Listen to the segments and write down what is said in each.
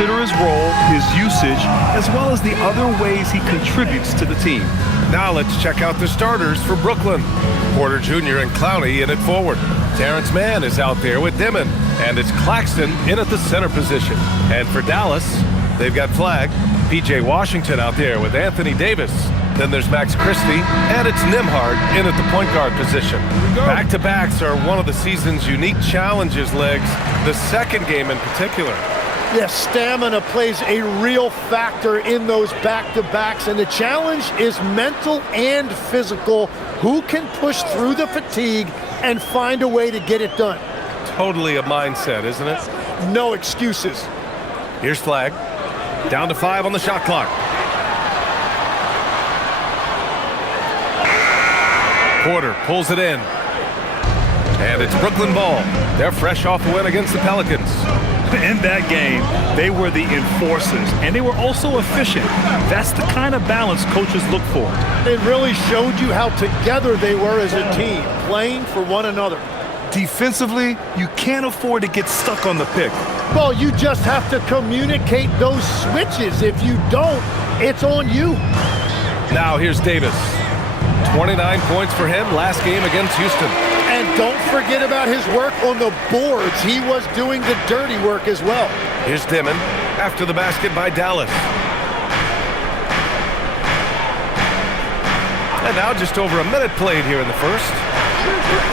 consider his role, his usage, as well as the other ways he contributes to the team. Now let's check out the starters for Brooklyn. Porter Jr. and Clowney in at forward. Terrence Mann is out there with Dimon. And it's Claxton in at the center position. And for Dallas, they've got Flagg, P.J. Washington out there with Anthony Davis. Then there's Max Christie, and it's Nembhard in at the point guard position. Back-to-backs are one of the season's unique challenges, Legs, the second game in particular. Yes, stamina plays a real factor in those back-to-backs, and the challenge is mental and physical. Who can push through the fatigue and find a way to get it done? Totally a mindset, isn't it? No excuses. Here's Flagg. Down to 5 on the shot clock. Porter pulls it in. And it's Brooklyn ball. They're fresh off a win against the Pelicans. In that game, they were the enforcers, and they were also efficient. That's the kind of balance coaches look for. It really showed you how together they were as a team, playing for one another. Defensively, you can't afford to get stuck on the pick. Well, you just have to communicate those switches. If you don't, it's on you. Now here's Davis. 29 points for him last game against Houston. And don't forget about his work on the boards. He was doing the dirty work as well. Here's Dimon after the basket by Dallas. And now just over a minute played here in the first.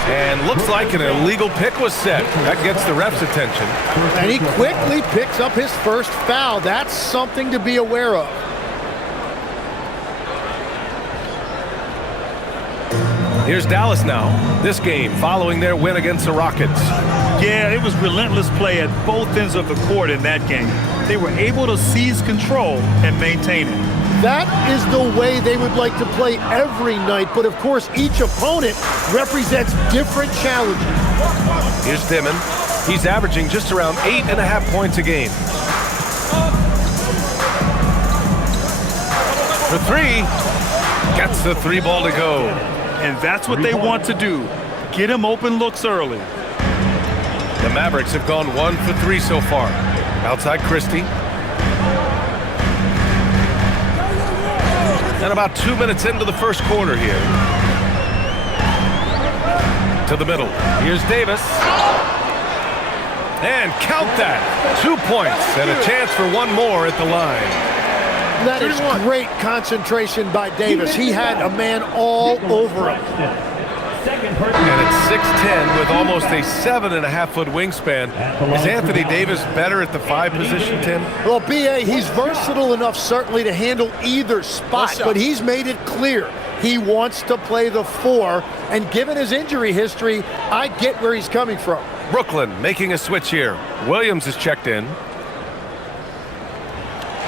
And looks like an illegal pick was set. That gets the ref's attention. And he quickly picks up his first foul. That's something to be aware of. Here's Dallas now. This game following their win against the Rockets. Yeah, it was relentless play at both ends of the court in that game. They were able to seize control and maintain it. That is the way they would like to play every night, but of course each opponent represents different challenges. Here's Dimon. He's averaging just around 8.5 points a game. For 3, gets the 3 ball to go. And that's what they want to do. Get him open looks early. The Mavericks have gone 1 for 3 so far. Outside Christie. And about 2 minutes into the first quarter here. To the middle. Here's Davis. And count that. 2 points and a chance for one more at the line. That is great concentration by Davis. He had a man all over him. And at 6'10", with almost a 7.5-foot wingspan, is Anthony Davis better at the 5 position, Tim? Well, B.A., he's versatile enough certainly to handle either spot, but he's made it clear he wants to play the 4, and given his injury history, I get where he's coming from. Brooklyn making a switch here. Williams is checked in.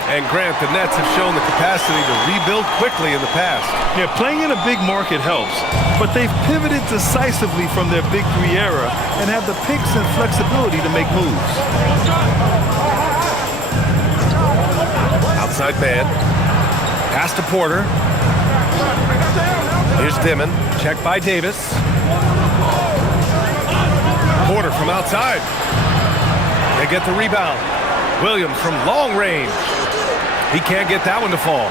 And Grant, the Nets have shown the capacity to rebuild quickly in the past. Yeah, playing in a big market helps, but they've pivoted decisively from their Big 3 era and have the picks and flexibility to make moves. Outside man. Pass to Porter. Here's Dimon. Check by Davis. Porter from outside. They get the rebound. Williams from long range. He can't get that one to fall.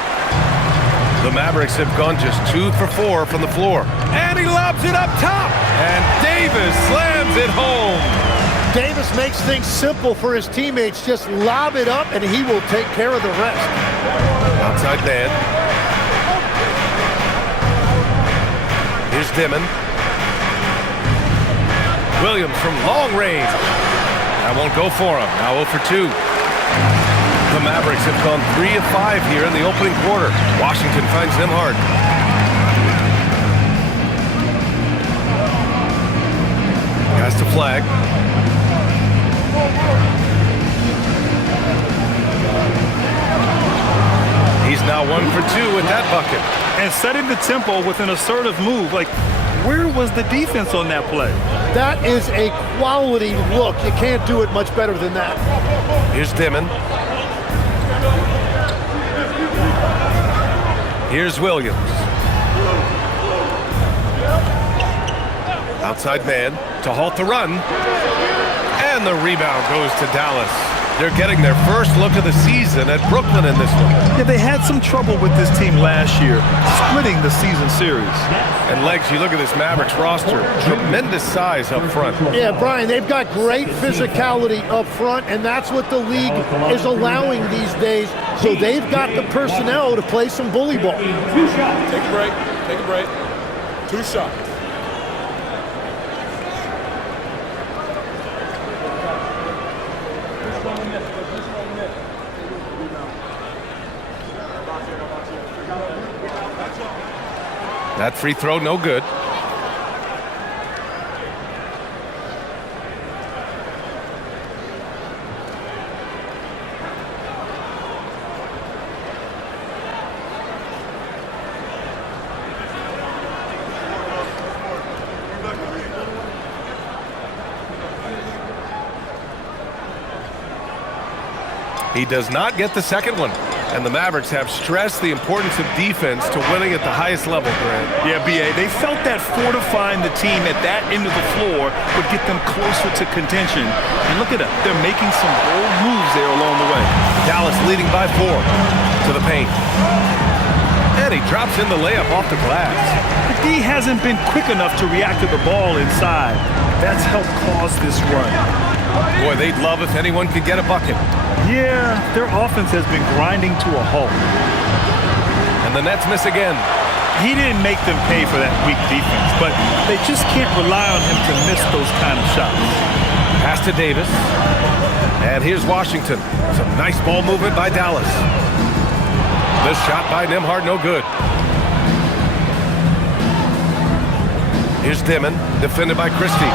The Mavericks have gone just 2 for 4 from the floor. And he lobs it up top. And Davis slams it home. Davis makes things simple for his teammates. Just lob it up and he will take care of the rest. Outside man. Here's Dimon. Williams from long range. That won't go for him. Now 0 for 2. The Mavericks have gone 3 of 5 here in the opening quarter. Washington finds them hard. Pass to Flagg. He's now 1 for 2 with that bucket. And setting the tempo with an assertive move. Like, where was the defense on that play? That is a quality look. You can't do it much better than that. Here's Dimon. Here's Williams. Outside man to halt the run. And the rebound goes to Dallas. They're getting their first look of the season at Brooklyn in this one. Yeah, they had some trouble with this team last year, splitting the season series. And Legs, you look at this Mavericks roster, tremendous size up front. Yeah, Brian, they've got great physicality up front, and that's what the league is allowing these days. So they've got the personnel to play some bully ball. 2 shots. Take a break. Take a break. 2 shots. That free throw, no good. He does not get the second one. And the Mavericks have stressed the importance of defense to winning at the highest level, Grant. Yeah, B.A., they felt that fortifying the team at that end of the floor would get them closer to contention. And look at them. They're making some bold moves there along the way. Dallas leading by 4 to the paint. And he drops in the layup off the glass. The D hasn't been quick enough to react to the ball inside. That's helped cause this run. Boy, they'd love if anyone could get a bucket. Yeah, their offense has been grinding to a halt. And the Nets miss again. He didn't make them pay for that weak defense, but they just can't rely on him to miss those kind of shots. Pass to Davis. And here's Washington. Some nice ball movement by Dallas. This shot by Nembhard, no good. Here's Dimon, defended by Christie.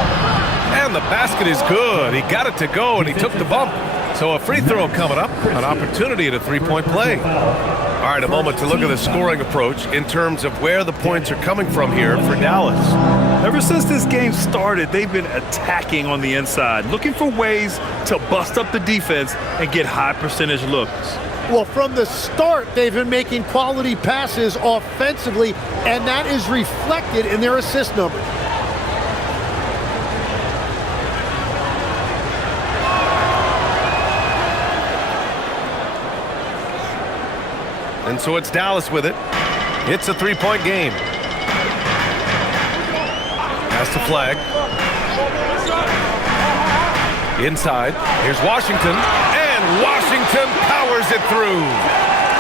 And the basket is good. He got it to go, and he took the bump. So a free throw coming up, an opportunity at a three-point play. All right, a moment to look at the scoring approach in terms of where the points are coming from here for Dallas. Ever since this game started, they've been attacking on the inside, looking for ways to bust up the defense and get high percentage looks. Well, from the start, they've been making quality passes offensively, and that is reflected in their assist number. And so it's Dallas with it. It's a three-point game. Pass to Flag. Inside. Here's Washington. And Washington powers it through.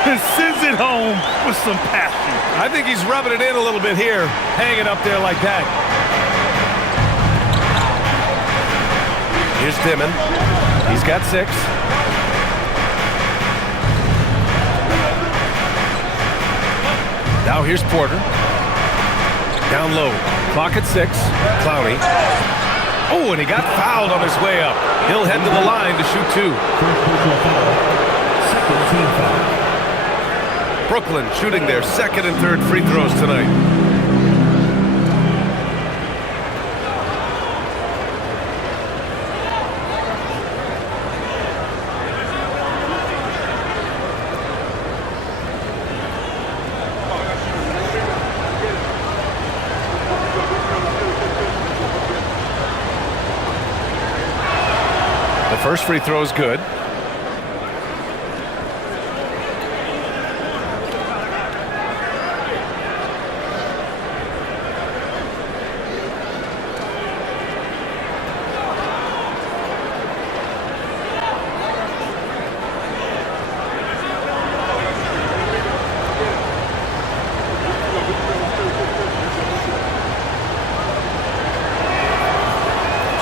And sends it home with some passion. I think he's rubbing it in a little bit here, hanging up there like that. Here's Dimon. He's got 6. Now here's Porter. Down low. Clock at 6. Clowney. Oh, and he got fouled on his way up. He'll head to the line to shoot 2. Brooklyn shooting their second and third free throws tonight. The first free throw is good.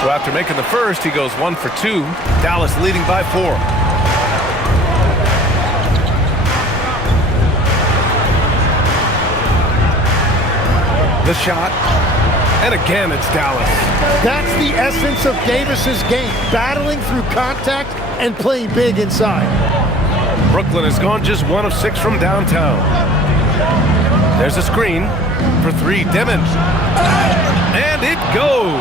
So after making the first, he goes 1 for 2. Dallas leading by 4. The shot. And again, it's Dallas. That's the essence of Davis's game, battling through contact and playing big inside. Brooklyn has gone just 1 of 6 from downtown. There's a screen for 3. Dimon. And it goes.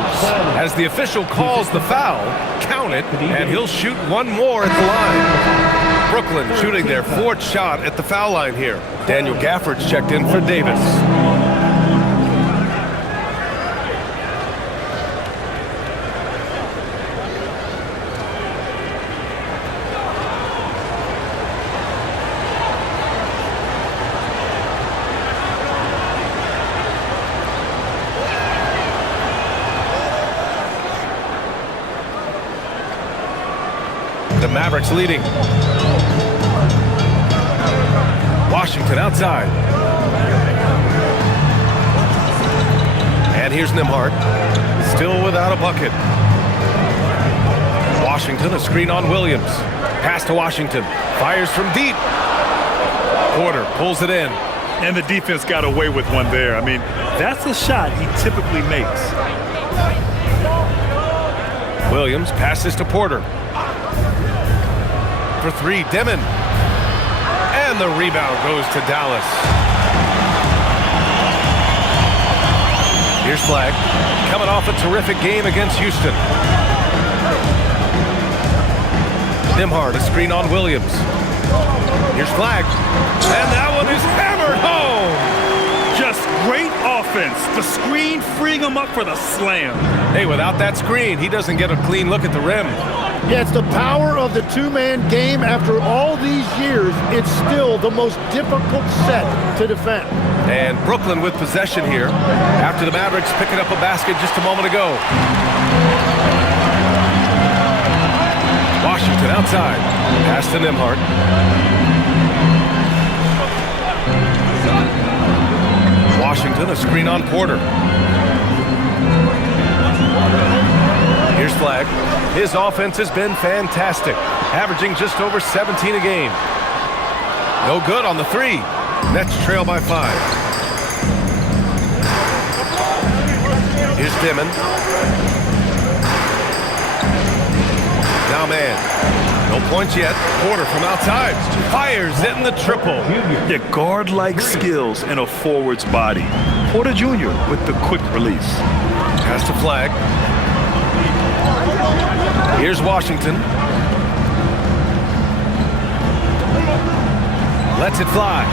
As the official calls the foul, count it, and he'll shoot 1 more at the line. Brooklyn shooting their 4th shot at the foul line here. Daniel Gafford's checked in for Davis. Mavericks leading. Washington outside. And here's Nembhard. Still without a bucket. Washington, a screen on Williams. Pass to Washington. Fires from deep. Porter pulls it in. And the defense got away with one there. I mean, that's a shot he typically makes. Williams passes to Porter. For three, Dimon. And the rebound goes to Dallas. Here's Flagg, coming off a terrific game against Houston. Nembhard, a screen on Williams. Here's Flagg, and that one is hammered home. Just great offense. The screen freeing him up for the slam. Hey, without that screen, he doesn't get a clean look at the rim. Yeah, it's the power of the two-man game. After all these years, it's still the most difficult set to defend. And Brooklyn with possession here after the Mavericks picking up a basket just a moment ago. Washington outside. Pass to Nembhard. Washington, a screen on Porter. Here's Flagg. His offense has been fantastic, averaging just over 17 a game. No good on the three. Nets trail by 5. Here's Dimon. Now man. No points yet. Porter from outside. Fires in the triple. Yeah, guard-like skills in a forward's body. Porter Jr. with the quick release. Pass to Flagg. Here's Washington. Lets it fly.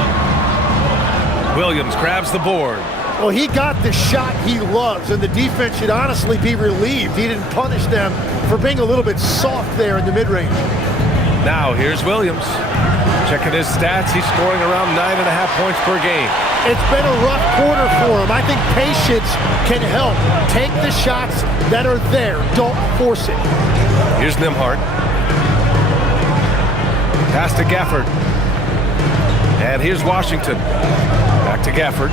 Williams grabs the board. Well, he got the shot he loves, and the defense should honestly be relieved he didn't punish them for being a little bit soft there in the mid-range. Now here's Williams. Checking his stats, he's scoring around 9.5 points per game. It's been a rough quarter for him. I think patience can help. Take the shots that are there. Don't force it. Here's Nembhard. Pass to Gafford. And here's Washington. Back to Gafford.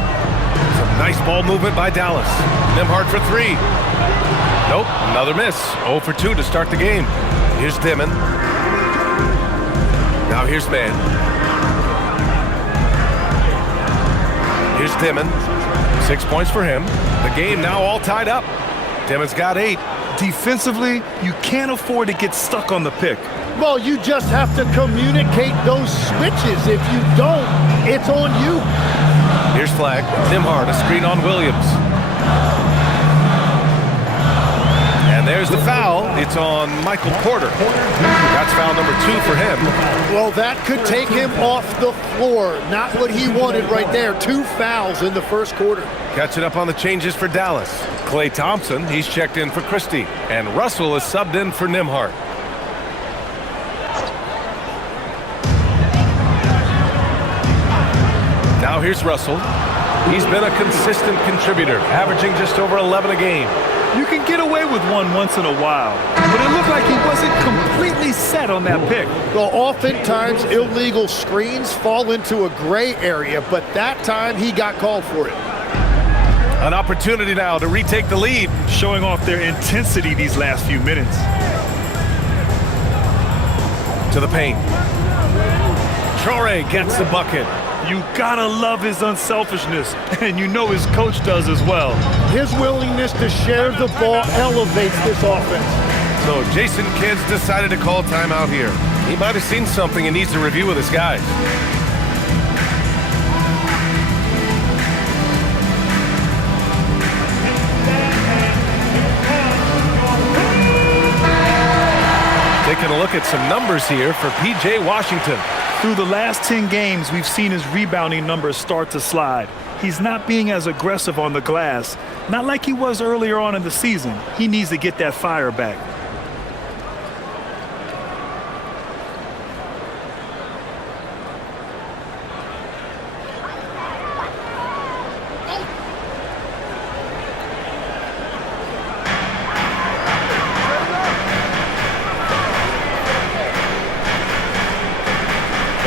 Some nice ball movement by Dallas. Nembhard for three. Nope, another miss. 0 for 2 to start the game. Here's Dimon. Now here's Mann. Here's Dimon. 6 points for him. The game now all tied up. Dimon's got 8. Defensively, you can't afford to get stuck on the pick. Well, you just have to communicate those switches. If you don't, it's on you. Here's Flagg. Nembhard, a screen on Williams. And there's the foul. It's on Michael Porter. That's foul number 2 for him. Well, that could take him off the floor. Not what he wanted right there. 2 fouls in the first quarter. Catching up on the changes for Dallas. Klay Thompson, he's checked in for Christie. And Russell is subbed in for Nembhard. Now here's Russell. He's been a consistent contributor, averaging just over 11 a game. You can get away with one once in a while, but it looked like he wasn't completely set on that pick. Well, oftentimes illegal screens fall into a gray area, but that time he got called for it. An opportunity now to retake the lead. Showing off their intensity these last few minutes. To the paint. Traore gets the bucket. You gotta love his unselfishness, and you know his coach does as well. His willingness to share the ball elevates this offense. So Jason Kidd's decided to call timeout here. He might have seen something and needs to review with his guys. Taking a look at some numbers here for P.J. Washington. Through the last 10 games, we've seen his rebounding numbers start to slide. He's not being as aggressive on the glass, not like he was earlier on in the season. He needs to get that fire back.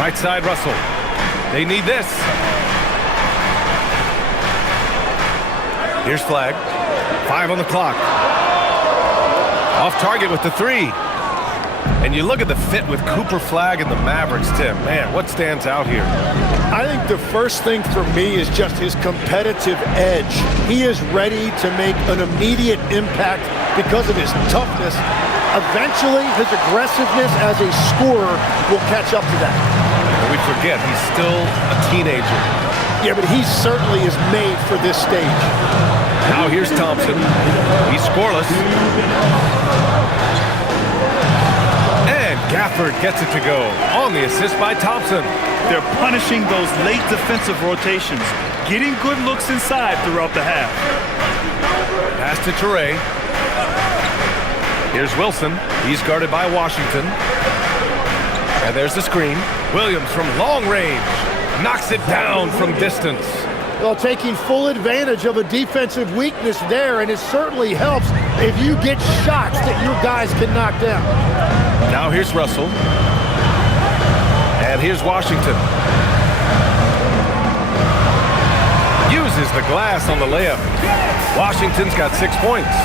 Right side, Russell. They need this. Here's Flag. 5 on the clock. Off target with the 3. And you look at the fit with Cooper, Flag, and the Mavericks, Tim. Man, what stands out here? I think the first thing for me is just his competitive edge. He is ready to make an immediate impact because of his toughness. Eventually, his aggressiveness as a scorer will catch up to that. We forget he's still a teenager. Yeah, but he certainly is made for this stage. Now here's Thompson. He's scoreless. And Gafford gets it to go on the assist by Thompson. They're punishing those late defensive rotations, getting good looks inside throughout the half. Pass to Toure. Here's Wilson. He's guarded by Washington. And there's the screen. Williams from long range knocks it down from distance. Well, taking full advantage of a defensive weakness there, and it certainly helps if you get shots that your guys can knock down. Now here's Russell. And here's Washington. Uses the glass on the layup. Washington's got 6 points.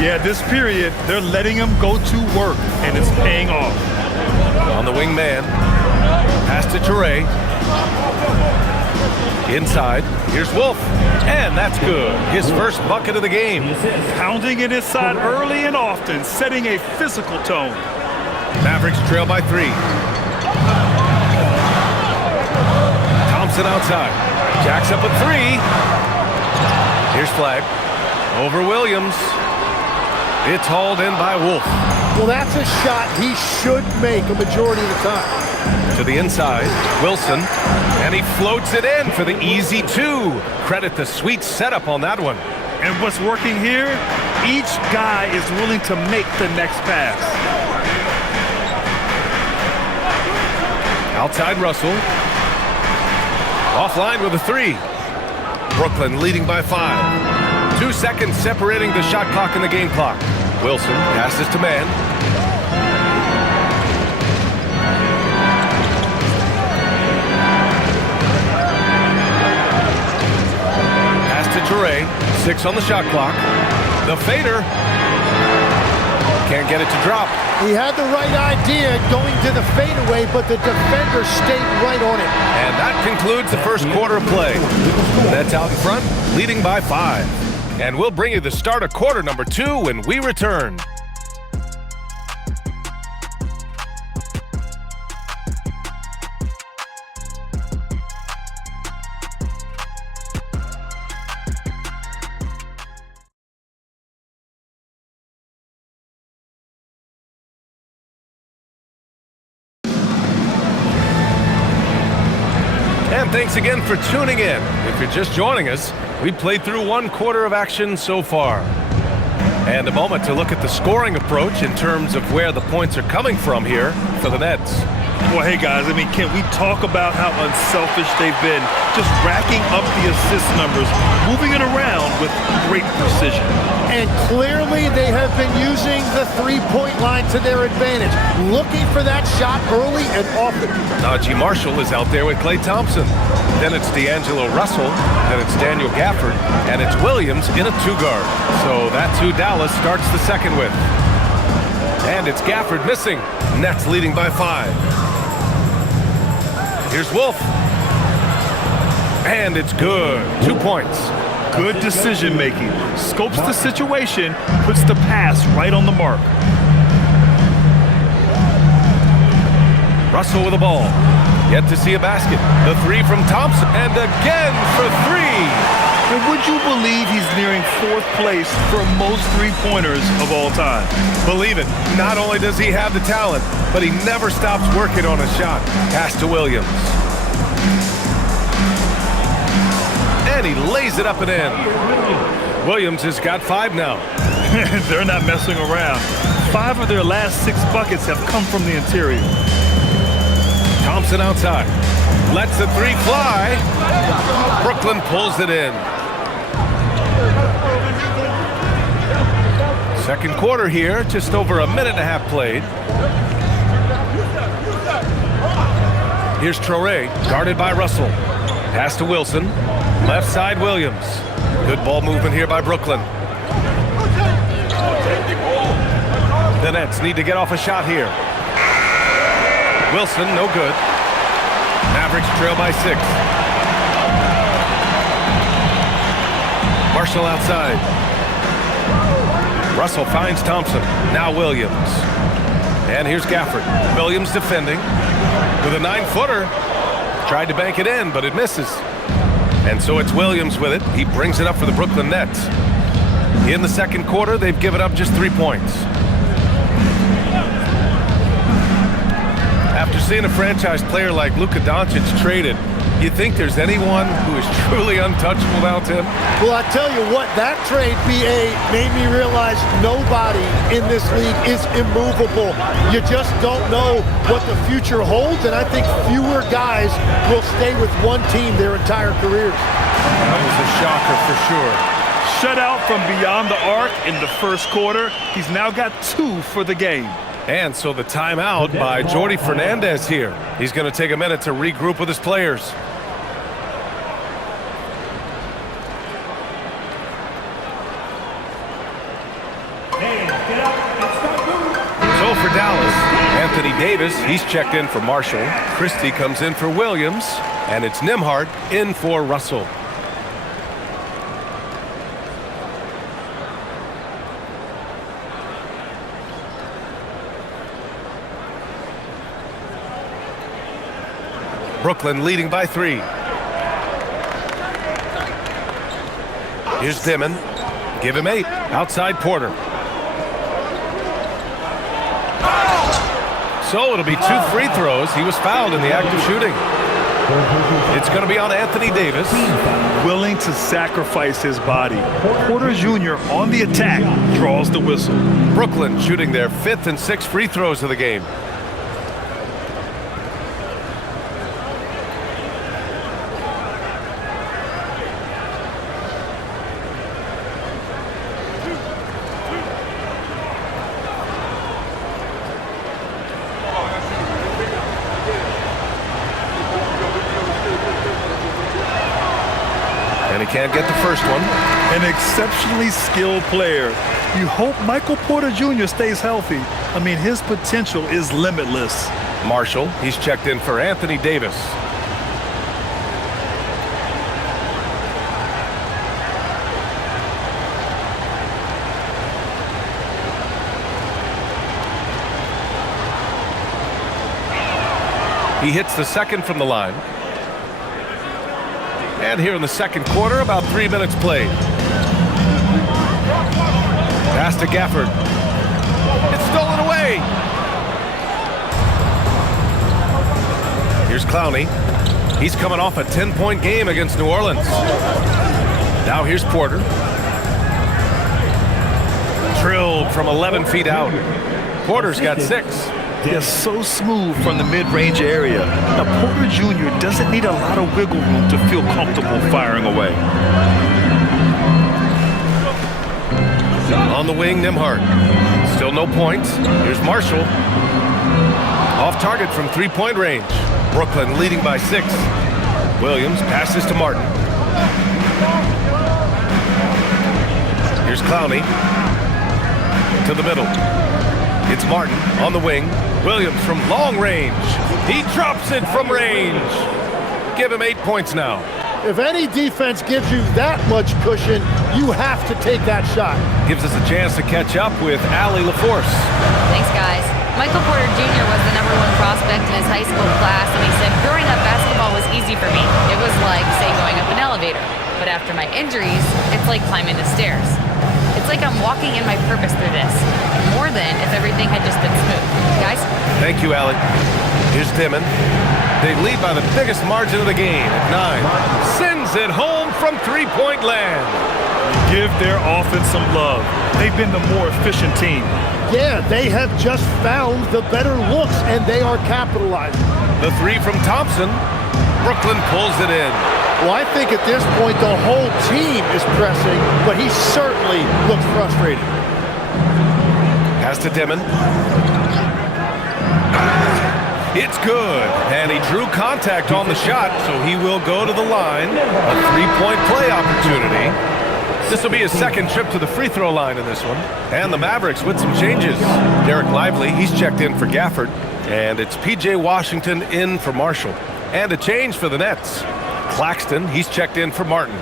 Yeah, this period, they're letting him go to work, and it's paying off. On the wing man. Pass to Toure. Inside. Here's Wolf. And that's good. His first bucket of the game. Pounding it inside early and often, setting a physical tone. Mavericks trail by 3. Thompson outside. Jacks up a 3. Here's Flag. Over Williams. It's hauled in by Wolf. Well, that's a shot he should make a majority of the time. To the inside, Wilson. And he floats it in for the easy 2. Credit the sweet setup on that one. And what's working here, each guy is willing to make the next pass. Outside Russell. Offline with a 3. Brooklyn leading by 5. 2 seconds separating the shot clock and the game clock. Wilson passes to man. Pass to Toure. 6 on the shot clock. The fader. Can't get it to drop. He had the right idea going to the fadeaway, but the defender stayed right on it. And that concludes the first quarter of play. Nets out in front, leading by 5. And we'll bring you the start of quarter number 2 when we return. And thanks again for tuning in. If you're just joining us, we played through 1 quarter of action so far. And a moment to look at the scoring approach in terms of where the points are coming from here for the Nets. Well, hey, guys, I mean, can we talk about how unselfish they've been? Just racking up the assist numbers, moving it around with great precision. And clearly they have been using the three-point line to their advantage, looking for that shot early and often. Najee Marshall is out there with Klay Thompson. Then it's D'Angelo Russell, then it's Daniel Gafford, and it's Williams in a 2-guard. So that's who Dallas starts the second with. And it's Gafford missing. Nets leading by 5. Here's Wolf. And it's good. 2 points. Good decision-making. Scopes the situation, puts the pass right on the mark. Russell with the ball. Yet to see a basket. The 3 from Thompson. And again for 3. And would you believe he's nearing 4th place for most three-pointers of all time? Believe it. Not only does he have the talent, but he never stops working on a shot. Pass to Williams. And he lays it up and in. Williams has got 5 now. They're not messing around. 5 of their last 6 buckets have come from the interior. Thompson outside. Lets the 3 fly. Brooklyn pulls it in. Second quarter here, just over a minute and a half played. Here's Traore, guarded by Russell. Pass to Wilson. Left side, Williams. Good ball movement here by Brooklyn. The Nets need to get off a shot here. Wilson, no good. Mavericks trail by 6. Marshall outside. Russell finds Thompson. Now Williams. And here's Gafford. Williams defending with a 9-footer. Tried to bank it in, but it misses. And so it's Williams with it. He brings it up for the Brooklyn Nets. In the second quarter, they've given up just 3 points. After seeing a franchise player like Luka Doncic traded, you think there's anyone who is truly untouchable without him? Well, I tell you what, that trade, BA, made me realize nobody in this league is immovable. You just don't know what the future holds, and I think fewer guys will stay with one team their entire careers. That was a shocker for sure. Shut out from beyond the arc in the first quarter. He's now got 2 for the game. And so the timeout by Jordi Fernandez here. He's going to take a minute to regroup with his players. So for Dallas, Anthony Davis, he's checked in for Marshall. Christie comes in for Williams. And it's Nembhard in for Russell. Brooklyn leading by 3. Here's Dimon. Give him 8. Outside Porter. So it'll be 2 free throws. He was fouled in the act of shooting. It's going to be on Anthony Davis. Willing to sacrifice his body. Porter Jr. on the attack draws the whistle. Brooklyn shooting their 5th and 6th free throws of the game. And he can't get the first one. An exceptionally skilled player. You hope Michael Porter Jr. stays healthy. I mean, his potential is limitless. Marshall, he's checked in for Anthony Davis. He hits the second from the line. And here in the second quarter, about 3 minutes played. Pass to Gafford. It's stolen away. Here's Clowney. He's coming off a 10-point game against New Orleans. Now here's Porter. Drilled from 11 feet out. Porter's got 6. They're so smooth from the mid-range area. Now, Porter Jr. doesn't need a lot of wiggle room to feel comfortable firing away. On the wing, Nembhard. Still no points. Here's Marshall. Off target from 3-point range. Brooklyn leading by 6. Williams passes to Martin. Here's Clowney. To the middle. It's Martin on the wing. Williams from long range. He drops it from range. Give him 8 points now. If any defense gives you that much cushion, you have to take that shot. Gives us a chance to catch up with Allie LaForce. Thanks, guys. Michael Porter Jr. was the #1 prospect in his high school class, and he said, growing up, basketball was easy for me. It was like, say, going up an elevator. But after my injuries, it's like climbing the stairs. It's like I'm walking in my purpose through this, more than if everything had just been smooth. Guys? Thank you, Allie. Here's Dimon. They lead by the biggest margin of the game at 9. Sends it home from 3-point land. Give their offense some love. They've been the more efficient team. Yeah, they have just found the better looks, and they are capitalizing. The 3 from Thompson. Brooklyn pulls it in. Well, I think at this point the whole team is pressing, but he certainly looks frustrated. Pass to Dimon. It's good. And he drew contact on the shot, so he will go to the line. A three-point play opportunity. This will be his second trip to the free throw line in this one. And the Mavericks with some changes. Derek Lively, he's checked in for Gafford. And it's P.J. Washington in for Marshall. And a change for the Nets. Claxton, he's checked in for Martin.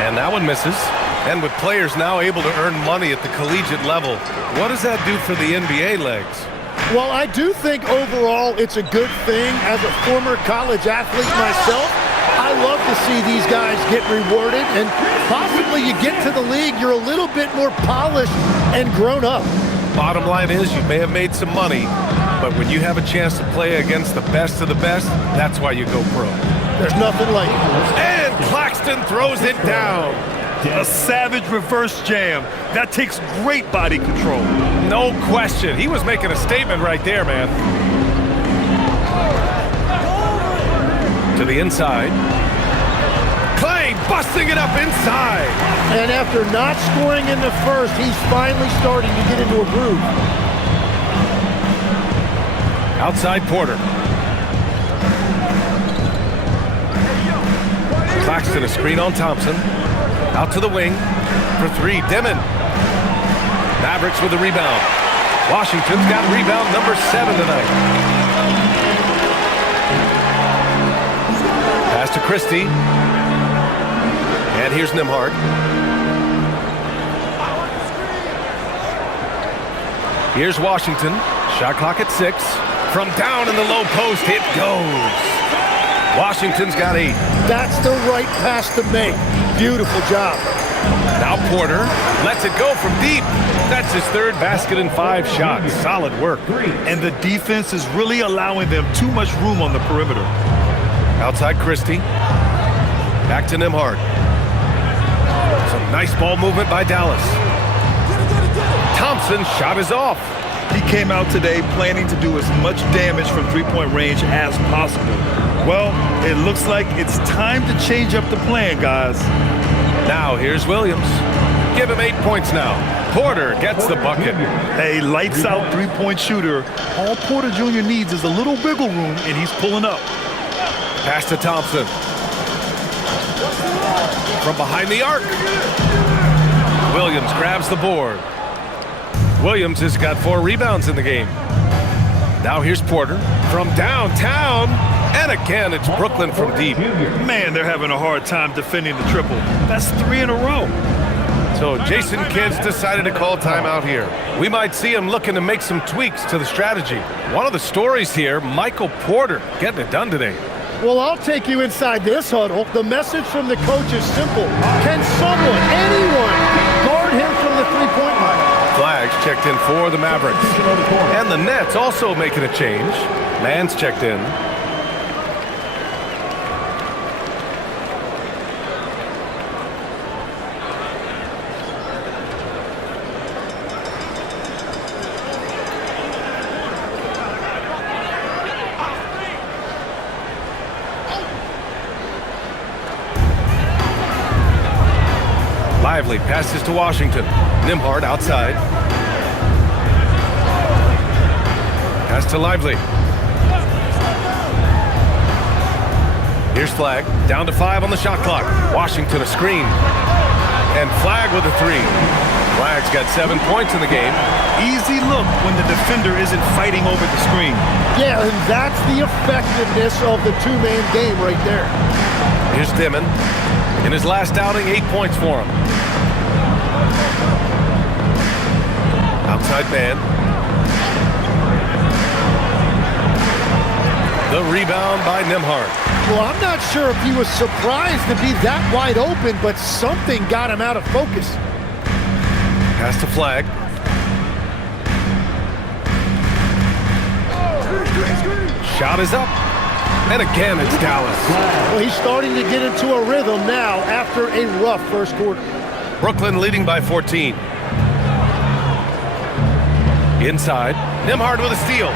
And that one misses. And with players now able to earn money at the collegiate level, what does that do for the NBA legs? Well, I do think overall it's a good thing. As a former college athlete myself, I love to see these guys get rewarded, and possibly you get to the league, you're a little bit more polished and grown up. Bottom line is you may have made some money, but when you have a chance to play against the best of the best, that's why you go pro. There's nothing like it. And Claxton throws it down. A savage reverse jam. That takes great body control. No question. He was making a statement right there, man. To the inside. Clay busting it up inside. And after not scoring in the first, he's finally starting to get into a groove. Outside Porter. Claxton a screen on Thompson. Out to the wing for three. Dimon. Mavericks with the rebound. Washington's got rebound number 7 tonight. Pass to Christie. And here's Nembhard. Here's Washington. Shot clock at 6. From down in the low post, it goes. Washington's got 8. That's the right pass to make. Beautiful job. Now Porter lets it go from deep. That's his third basket in 5 shots. Solid work. And the defense is really allowing them too much room on the perimeter. Outside Christie. Back to Nembhard. Some nice ball movement by Dallas. Thompson's shot is off. He came out today planning to do as much damage from three-point range as possible. Well, it looks like it's time to change up the plan, guys. Now here's Williams. Give him 8 points now. Porter gets the bucket. A lights-out three-point shooter. All Porter Jr. needs is a little wiggle room, and he's pulling up. Pass to Thompson. From behind the arc. Williams grabs the board. Williams has got 4 rebounds in the game. Now here's Porter from downtown. And again, it's Brooklyn from deep. Man, they're having a hard time defending the triple. That's 3 in a row. So Jason Kidd's decided to call timeout here. We might see him looking to make some tweaks to the strategy. One of the stories here, Michael Porter getting it done today. Well, I'll take you inside this huddle. The message from the coach is simple. Can someone, anyone, guard him from the three-point line? Flags checked in for the Mavericks. And the Nets also making a change. Mann's checked in. Lively passes to Washington. Nembhard outside. Pass to Lively. Here's Flag. Down to 5 on the shot clock. Washington a screen. And Flag with a 3. Flag's got 7 points in the game. Easy look when the defender isn't fighting over the screen. Yeah, and that's the effectiveness of the two-man game right there. Here's Dimon. In his last outing, 8 points for him. Outside man. The rebound by Nembhard. Well, I'm not sure if he was surprised to be that wide open, but something got him out of focus. Pass to Flag. Shot is up. And again, it's Dallas. Well, he's starting to get into a rhythm now after a rough first quarter. Brooklyn leading by 14. Inside. Nembhard with a steal.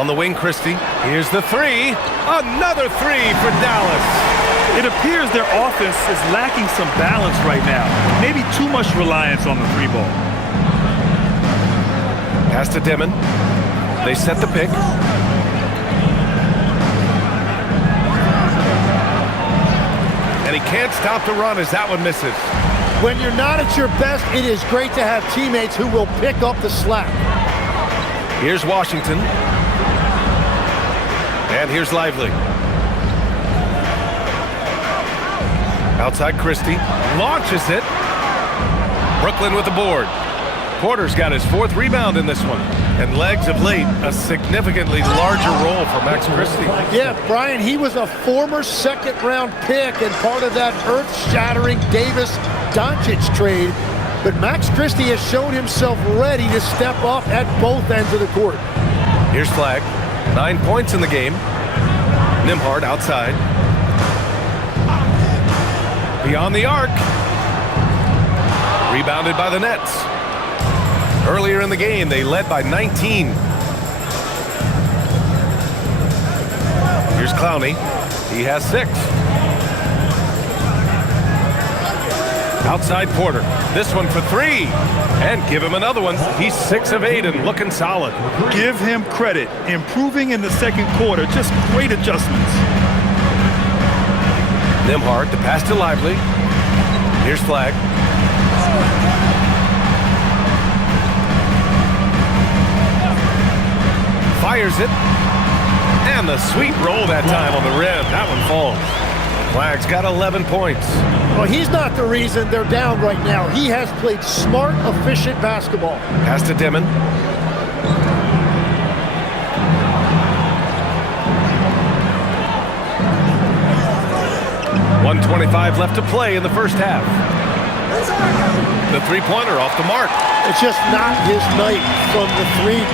On the wing, Christie. Here's the three. Another three for Dallas. It appears their offense is lacking some balance right now. Maybe too much reliance on the three ball. Pass to Dimon. They set the pick. And he can't stop the run as that one misses. When you're not at your best, it is great to have teammates who will pick up the slack. Here's Washington. And here's Lively. Outside Christie. Launches it. Brooklyn with the board. Porter's got his 4th rebound in this one. And legs of late, a significantly larger role for Max Christie. Yeah, Brian, he was a former second-round pick and part of that earth-shattering Davis-Doncic trade. But Max Christie has shown himself ready to step up at both ends of the court. Here's Flagg. 9 points in the game. Nembhard outside. Beyond the arc. Rebounded by the Nets. Earlier in the game, they led by 19. Here's Clowney. He has 6. Outside Porter. This one for 3. And give him another one. He's 6 of 8 and looking solid. Give him credit. Improving in the second quarter. Just great adjustments. Nembhard, the pass to Lively. Here's Flagg. Fires it. And the sweet roll that time on the rim. That one falls. Flagg's got 11 points. Well, he's not the reason they're down right now. He has played smart, efficient basketball. Pass to Dimon. .125 left to play in the first half. The three-pointer off the mark. It's just not his night from the three.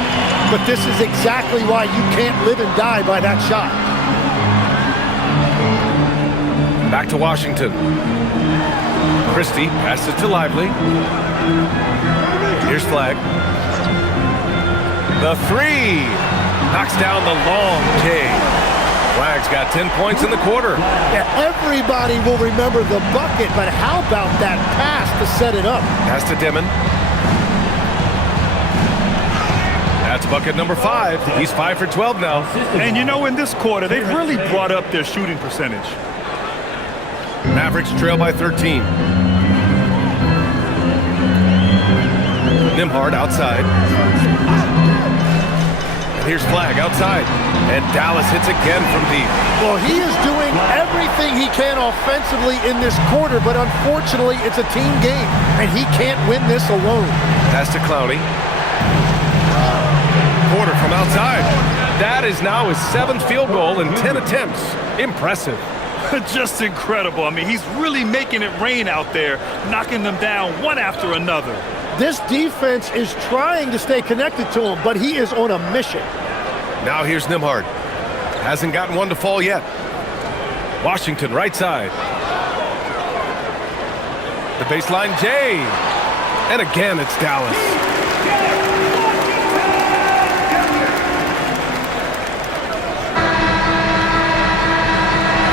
But this is exactly why you can't live and die by that shot. Back to Washington. Christie passes to Lively. Here's Flagg. The three. Knocks down the long K. Flagg's got 10 points in the quarter. Yeah, everybody will remember the bucket, but how about that pass to set it up? Pass to Dimon. That's bucket number 5. He's 5 for 12 now. And you know, in this quarter, they've really brought up their shooting percentage. Mavericks trail by 13. Nembhard outside. And here's Flagg outside. And Dallas hits again from deep. Well, he is doing everything he can offensively in this quarter, but unfortunately, it's a team game, and he can't win this alone. Pass to Clowney. Porter from outside. That is now his 7th field goal in 10 attempts. Impressive. Just incredible. I mean, he's really making it rain out there, knocking them down one after another. This defense is trying to stay connected to him, but he is on a mission. Now here's Nembhard. Hasn't gotten one to fall yet. Washington right side. The baseline J. And again it's Dallas.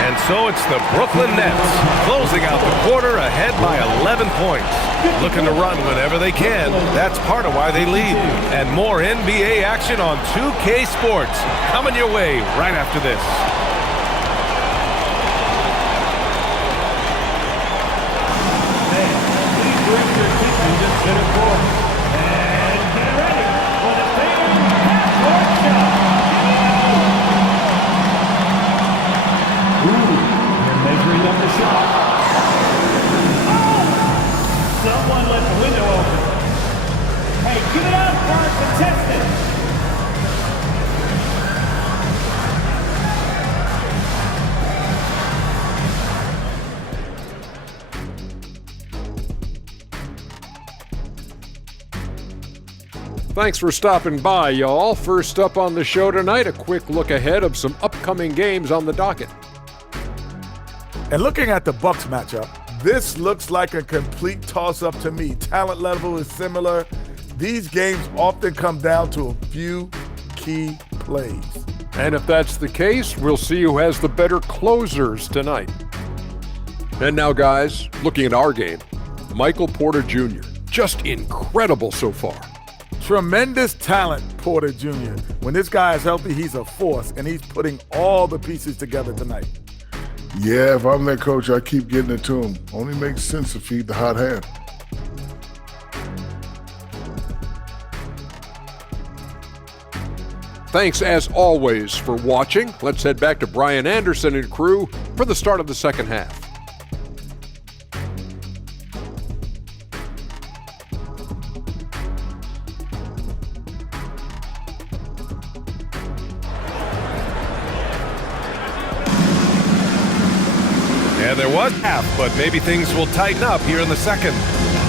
And so it's the Brooklyn Nets closing out the quarter ahead by 11 points. Looking to run whenever they can. That's part of why they lead. And more NBA action on 2K Sports coming your way right after this. Please bring your attention to center court. And get ready for the famed half-court shot. Ooh, they're measuring up the shot. Someone let the window open. Hey, give it up for our contestants. Thanks for stopping by, y'all. First up on the show tonight, a quick look ahead of some upcoming games on the docket. And looking at the Bucks matchup, this looks like a complete toss-up to me. Talent level is similar. These games often come down to a few key plays. And if that's the case, we'll see who has the better closers tonight. And now, guys, looking at our game, Michael Porter Jr., just incredible so far. Tremendous talent, Porter Jr. When this guy is healthy, he's a force, and he's putting all the pieces together tonight. Yeah, if I'm their coach, I keep getting it to him. Only makes sense to feed the hot hand. Thanks, as always, for watching. Let's head back to Brian Anderson and crew for the start of the second half. And there was half, but maybe things will tighten up here in the second.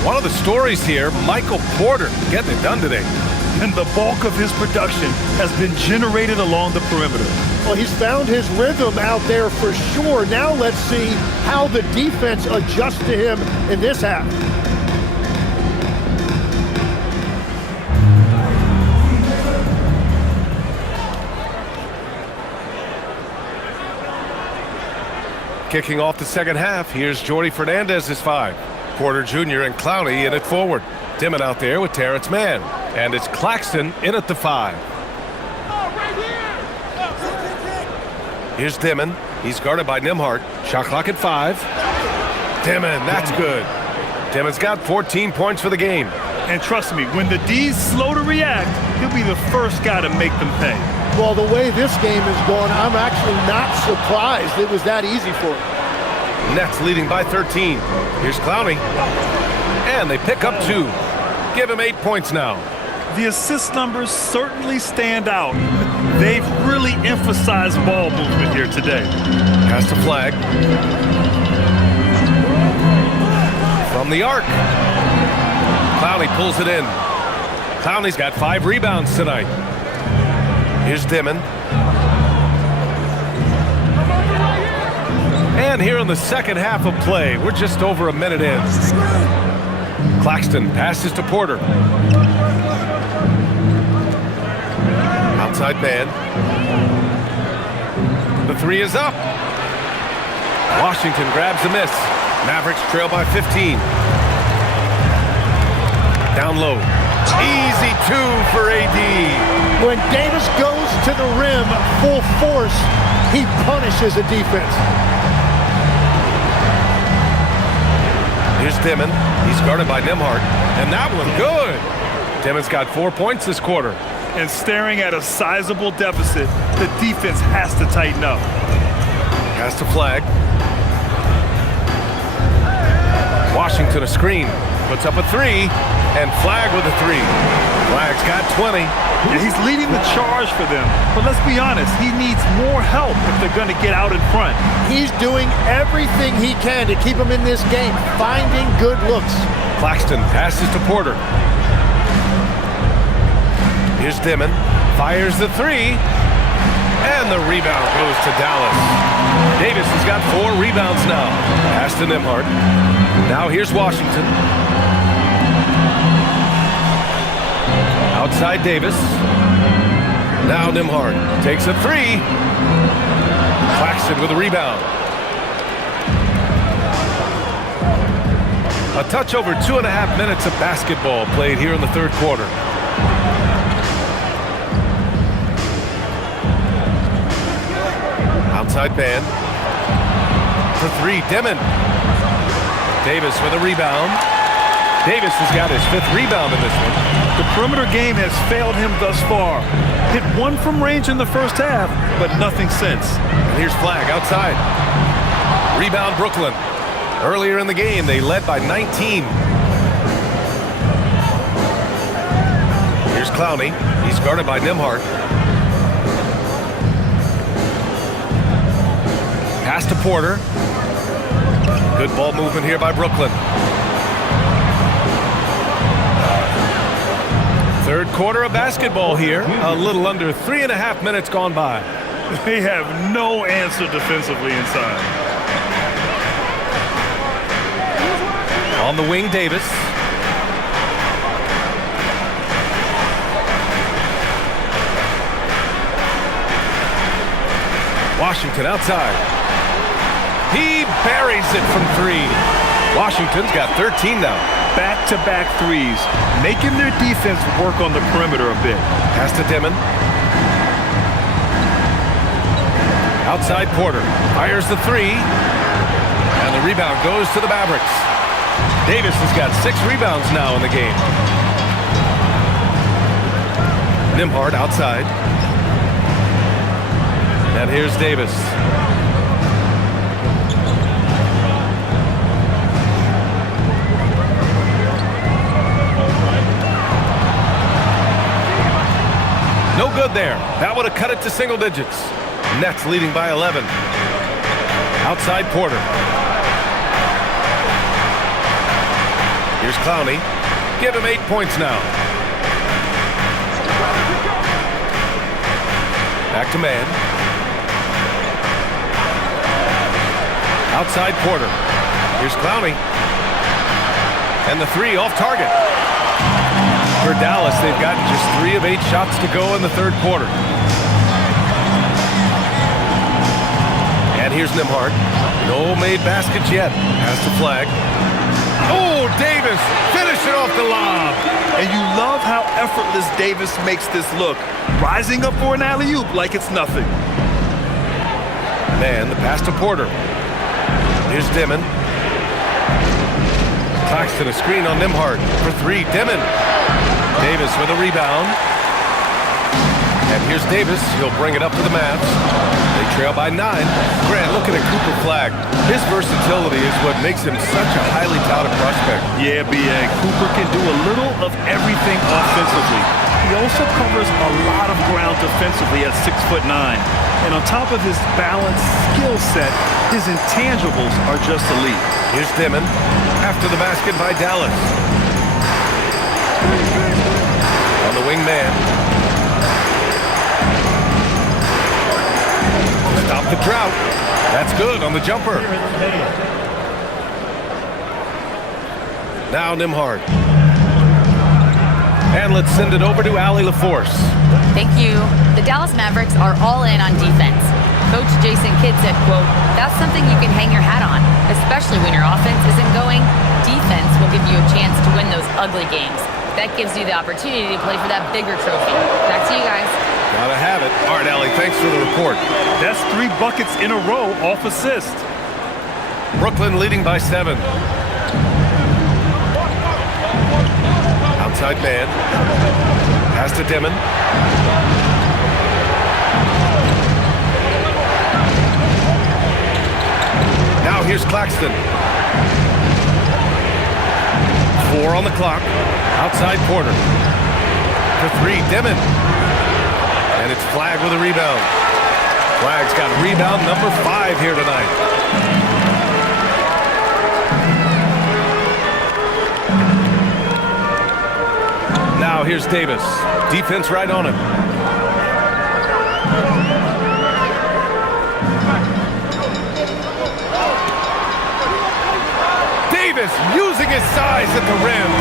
One of the stories here, Michael Porter getting it done today. And the bulk of his production has been generated along the perimeter. Well, he's found his rhythm out there for sure. Now let's see how the defense adjusts to him in this half. Kicking off the second half, here's Jordy Fernandez's 5. Porter Jr. and Clowney in at forward. Dimon out there with Terrence Mann. And it's Claxton in at the 5. Here's Dimon. He's guarded by Nembhard. Shot clock at 5. Dimon, that's good. Dimon's got 14 points for the game. And trust me, when the D's slow to react, he'll be the first guy to make them pay. Well, the way this game is going, I'm actually not surprised it was that easy for him. Nets leading by 13. Here's Clowney. And they pick up 2. Give him 8 points now. The assist numbers certainly stand out. They've really emphasized ball movement here today. Pass to Flag. From the arc. Clowney pulls it in. Clowney's got 5 rebounds tonight. Here's Dimon. And here in the second half of play, we're just over a minute in. Claxton passes to Porter. Outside man. The 3 is up. Washington grabs the miss. Mavericks trail by 15. Down low. Easy 2 for AD. When Davis goes to the rim full force, he punishes a defense. Here's Dimon. He's guarded by Nembhard. And that one good. Dimon's got 4 points this quarter. And staring at a sizable deficit, the defense has to tighten up. Pass to Flag. Washington a screen. Puts up a 3. And Flag with a 3. Flag's got 20. Yeah, he's leading the charge for them. But let's be honest, he needs more help if they're going to get out in front. He's doing everything he can to keep him in this game, finding good looks. Claxton passes to Porter. Here's Dimon. Fires the 3. And the rebound goes to Dallas. Davis has got 4 rebounds now. Pass to Nembhard. Now here's Washington. Outside Davis. Now Nembhard takes a 3. Claxton with a rebound. A touch over 2.5 minutes of basketball played here in the third quarter. Outside man. For 3, Dimon. Davis with a rebound. Davis has got his 5th rebound in this one. The perimeter game has failed him thus far. Hit 1 from range in the first half, but nothing since. And here's Flag outside. Rebound Brooklyn. Earlier in the game, they led by 19. Here's Clowney. He's guarded by Nembhard. Pass to Porter. Good ball movement here by Brooklyn. Third quarter of basketball here. A little under 3.5 minutes gone by. They have no answer defensively inside. On the wing, Davis. Washington outside. He buries it from 3. Washington's got 13 now. Back-to-back threes, making their defense work on the perimeter a bit. Pass to Dimon. Outside Porter. Fires the 3. And the rebound goes to the Mavericks. Davis has got 6 rebounds now in the game. Nembhard outside. And here's Davis. No good there. That would have cut it to single digits. Nets leading by 11. Outside Porter. Here's Clowney. Give him 8 points now. Back to man. Outside Porter. Here's Clowney. And the 3 off target. For Dallas, they've gotten just 3 of 8 shots to go in the third quarter. And here's Nembhard. No made baskets yet. Has to flag. Oh, Davis! Finish it off the lob! And you love how effortless Davis makes this look. Rising up for an alley-oop like it's nothing. Man, the pass to Porter. Here's Dimon. Claxton a screen on Nembhard for 3. Dimon. Davis with a rebound. And here's Davis. He'll bring it up to the Mavs. They trail by 9. Grant, looking at Cooper Flag. His versatility is what makes him such a highly touted prospect. Yeah, B.A. Cooper can do a little of everything offensively. He also covers a lot of ground defensively at 6'9". And on top of his balanced skill set, his intangibles are just elite. Here's Dimon. After the basket by Dallas. On the wing man. Stop the drought. That's good on the jumper. Now Nembhard. And let's send it over to Allie LaForce. Thank you. The Dallas Mavericks are all in on defense. Coach Jason Kidd said, quote, "That's something you can hang your hat on, especially when your offense isn't going. Defense will give you a chance to win those ugly games. That gives you the opportunity to play for that bigger trophy." Back to you guys. Gotta have it. All right, Allie, thanks for the report. That's 3 buckets in a row off assist. Brooklyn leading by 7. Outside man. Pass to Dimon. Now here's Claxton. 4 on the clock. Outside Porter. For 3, Dimon. And it's Flag with a rebound. Flag's got rebound number 5 here tonight. Now here's Davis. Defense right on him. Davis using his size at the rim.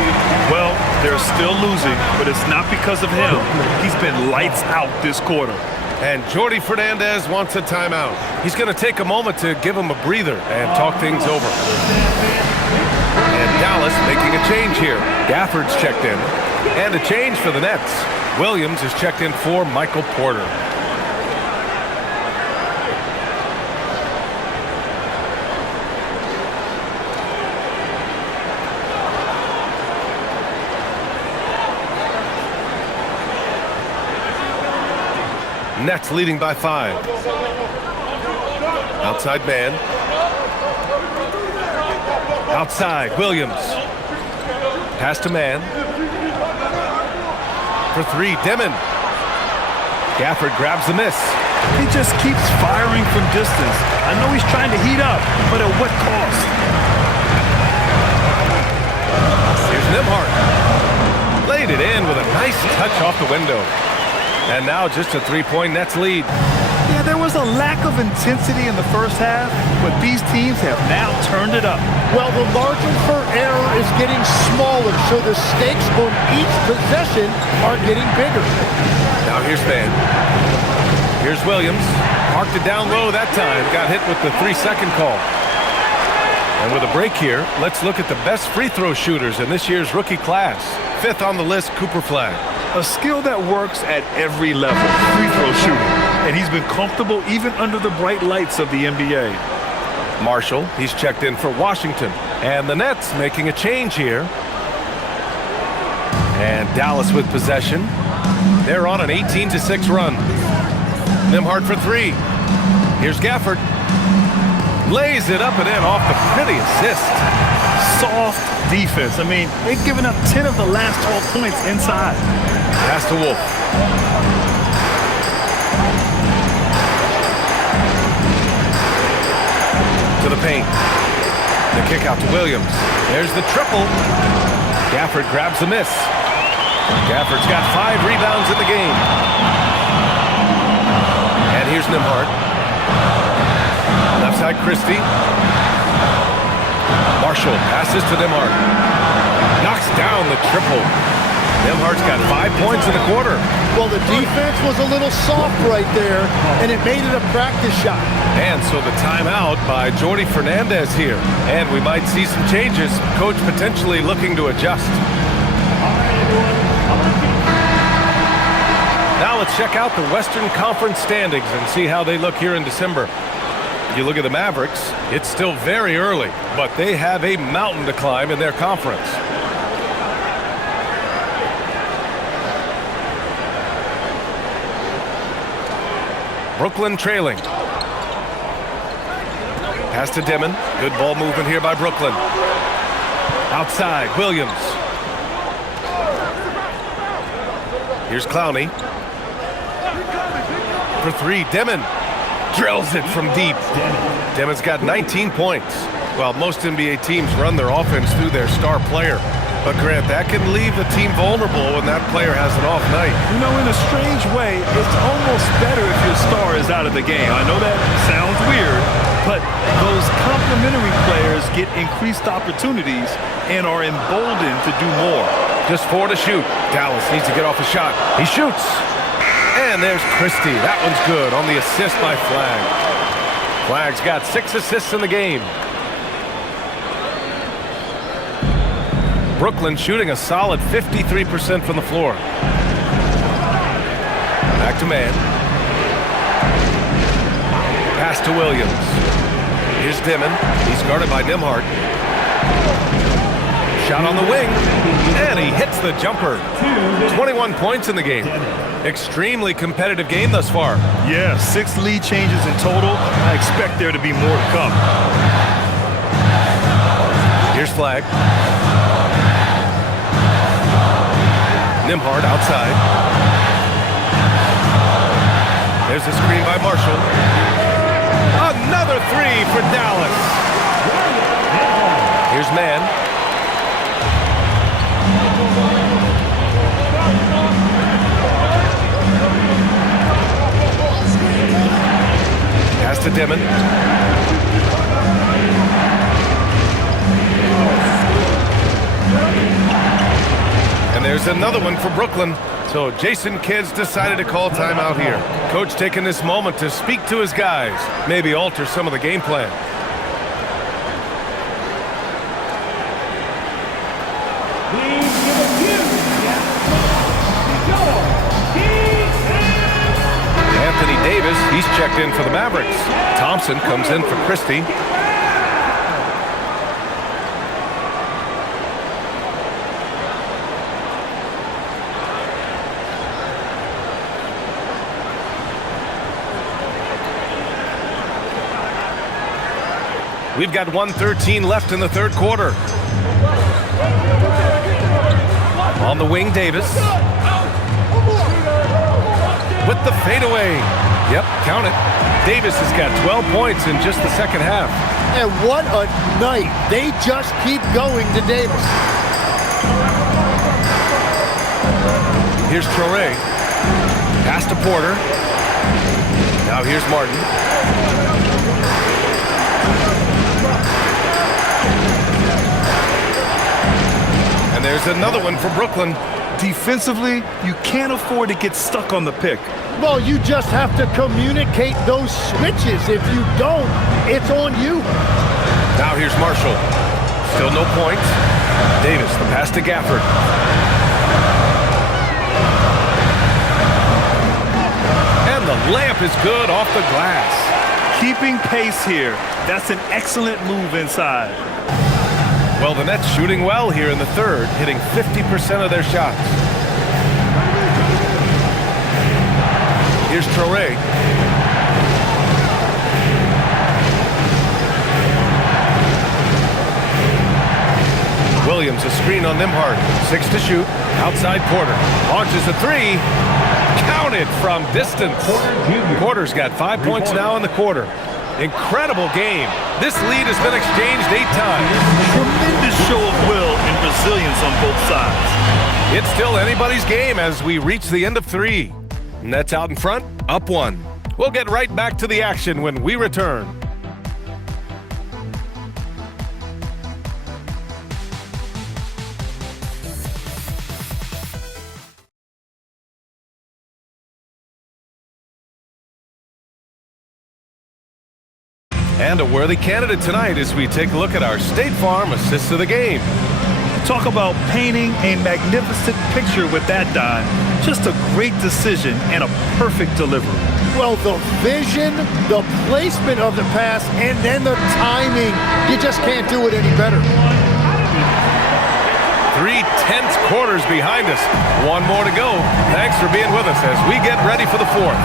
Well, they're still losing, but it's not because of him. He's been lights out this quarter. And Jordi Fernandez wants a timeout. He's going to take a moment to give him a breather and talk things over. And Dallas making a change here. Gafford's checked in. And a change for the Nets. Williams is checked in for Michael Porter. Nets leading by 5. Outside man. Outside, Williams. Pass to man. For 3, Dimon. Gafford grabs the miss. He just keeps firing from distance. I know he's trying to heat up, but at what cost? Here's Nembhard. Laid it in with a nice touch off the window. And now just a 3-point Nets lead. Yeah, there was a lack of intensity in the first half, but these teams have now turned it up. Well, the margin for error is getting smaller, so the stakes on each possession are getting bigger. Now here's Van. Here's Williams. Marked it down low that time. Got hit with the 3-second call. And with a break here, let's look at the best free throw shooters in this year's rookie class. 5th on the list, Cooper Flag. A skill that works at every level, free throw shooting. And he's been comfortable even under the bright lights of the NBA. Marshall, he's checked in for Washington. And the Nets making a change here. And Dallas with possession. They're on an 18-6 run. Nembhard for 3. Here's Gafford. Lays it up and in off the pretty assist. Soft defense. I mean, they've given up 10 of the last 12 points inside. Pass to Wolf. To the paint. The kick out to Williams. There's the triple. Gafford grabs the miss. Gafford's got 5 rebounds in the game. And here's Nembhard. Left side Christie. Marshall passes to Nembhard. Knocks down the triple. Nembhard's got 5 points in the quarter. Well, the defense was a little soft right there, and it made it a practice shot. And so the timeout by Jordi Fernandez here. And we might see some changes. Coach potentially looking to adjust. Now let's check out the Western Conference standings and see how they look here in December. You look at the Mavericks, it's still very early, but they have a mountain to climb in their conference. Brooklyn trailing. Pass to Dimon. Good ball movement here by Brooklyn. Outside, Williams. Here's Clowney. For 3, Dimon. Drills it from deep. Dimon's got 19 points. Well, most NBA teams run their offense through their star player. But Grant, that can leave the team vulnerable when that player has an off night. You know, in a strange way, it's almost better if your star is out of the game. I know that sounds weird, but those complementary players get increased opportunities and are emboldened to do more. Just 4 to shoot. Dallas needs to get off a shot. He shoots. And there's Christie. That one's good on the assist by Flag. Flag's got 6 assists in the game. Brooklyn shooting a solid 53% from the floor. Back to man. Pass to Williams. Here's Dimon. He's guarded by Nembhard. Shot on the wing. And he hits the jumper. 21 points in the game. Extremely competitive game thus far. Yeah, 6 lead changes in total. I expect there to be more to come. Here's Flag. Nembhard outside. There's a screen by Marshall. Another 3 for Dallas. Here's Man. Pass to Dimon. And there's another one for Brooklyn. So Jason Kidd's decided to call timeout here. Coach taking this moment to speak to his guys, maybe alter some of the game plan. Anthony Davis, he's checked in for the Mavericks. Thompson comes in for Christie. We've got 1:13 left in the third quarter. On the wing, Davis. With the fadeaway. Yep, count it. Davis has got 12 points in just the second half. And what a night. They just keep going to Davis. Here's Traoré. Pass to Porter. Now here's Martin. And there's another one for Brooklyn. Defensively, you can't afford to get stuck on the pick. Well, you just have to communicate those switches. If you don't, it's on you. Now here's Marshall. Still no points. Davis, the pass to Gafford. And the layup is good off the glass. Keeping pace here. That's an excellent move inside. Well, the Nets shooting well here in the third, hitting 50% of their shots. Here's Traore. Williams, a screen on Nembhard. 6 to shoot. Outside Porter. Launches a three. Counted from distance. Porter's got 5 points now in the quarter. Incredible game. This lead has been exchanged 8 times. Tremendous show of will and resilience on both sides. It's still anybody's game as we reach the end of 3. Nets out in front, up 1. We'll get right back to the action when we return. And a worthy candidate tonight as we take a look at our State Farm assists of the game. Talk about painting a magnificent picture with that dime. Just a great decision and a perfect delivery. Well, the vision, the placement of the pass, and then the timing. You just can't do it any better. 3 tense quarters behind us. 1 more to go. Thanks for being with us as we get ready for the 4th.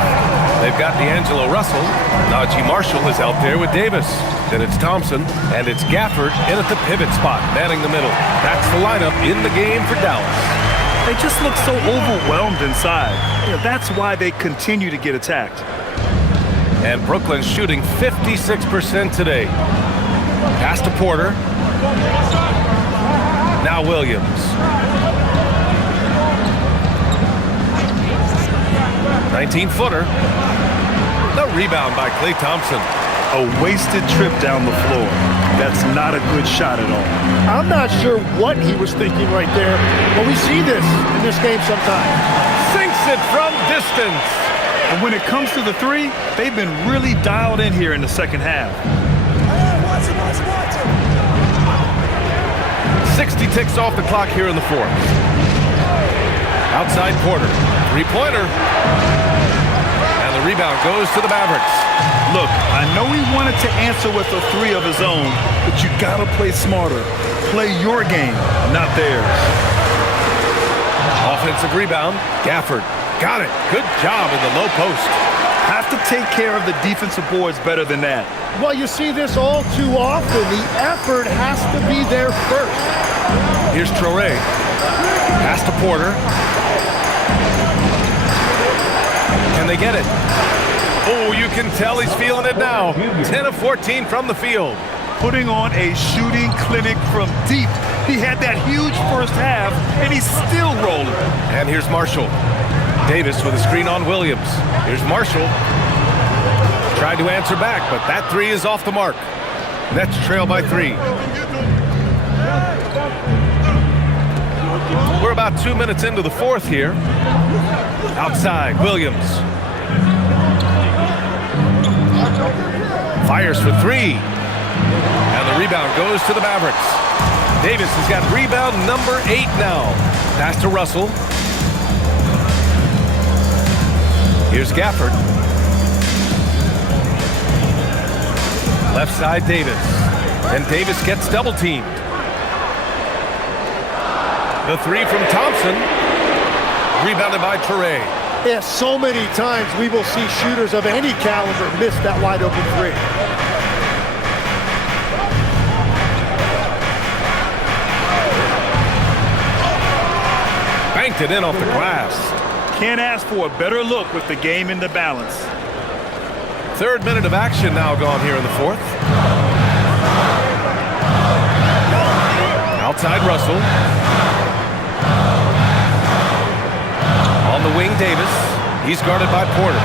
They've got D'Angelo Russell. Najee Marshall is out there with Davis. Then it's Thompson, and it's Gafford in at the pivot spot, manning the middle. That's the lineup in the game for Dallas. They just look so overwhelmed inside. That's why they continue to get attacked. And Brooklyn's shooting 56% today. Pass to Porter. Now Williams. 19-footer. The rebound by Klay Thompson. A wasted trip down the floor. That's not a good shot at all. I'm not sure what he was thinking right there, but we see this in this game sometimes. Sinks it from distance. And when it comes to the 3, they've been really dialed in here in the second half. 60 ticks off the clock here in the 4th. Outside Porter. 3-pointer. And the rebound goes to the Mavericks. Look, I know he wanted to answer with a 3 of his own, but you gotta play smarter. Play your game, not theirs. Offensive rebound. Gafford. Got it. Good job in the low post. Have to take care of the defensive boards better than that. Well, you see this all too often. The effort has to be there first. Here's Traore. Pass to Porter. Can they get it? Oh, you can tell he's feeling it now. 10 of 14 from the field. Putting on a shooting clinic from deep. He had that huge first half, and he's still rolling. And here's Marshall. Davis with a screen on Williams. Here's Marshall. Tried to answer back, but that 3 is off the mark. Nets trail by 3. We're about 2 minutes into the 4th here. Outside, Williams. Fires for 3. And the rebound goes to the Mavericks. Davis has got rebound number 8 now. Pass to Russell. Here's Gafford. Left side, Davis. And Davis gets double teamed. The 3 from Thompson. Rebounded by Traore. Yeah, so many times we will see shooters of any caliber miss that wide open 3. Banked it in off the glass. Can't ask for a better look with the game in the balance. 3rd minute of action now gone here in the 4th. Outside Russell. On the wing, Davis. He's guarded by Porter.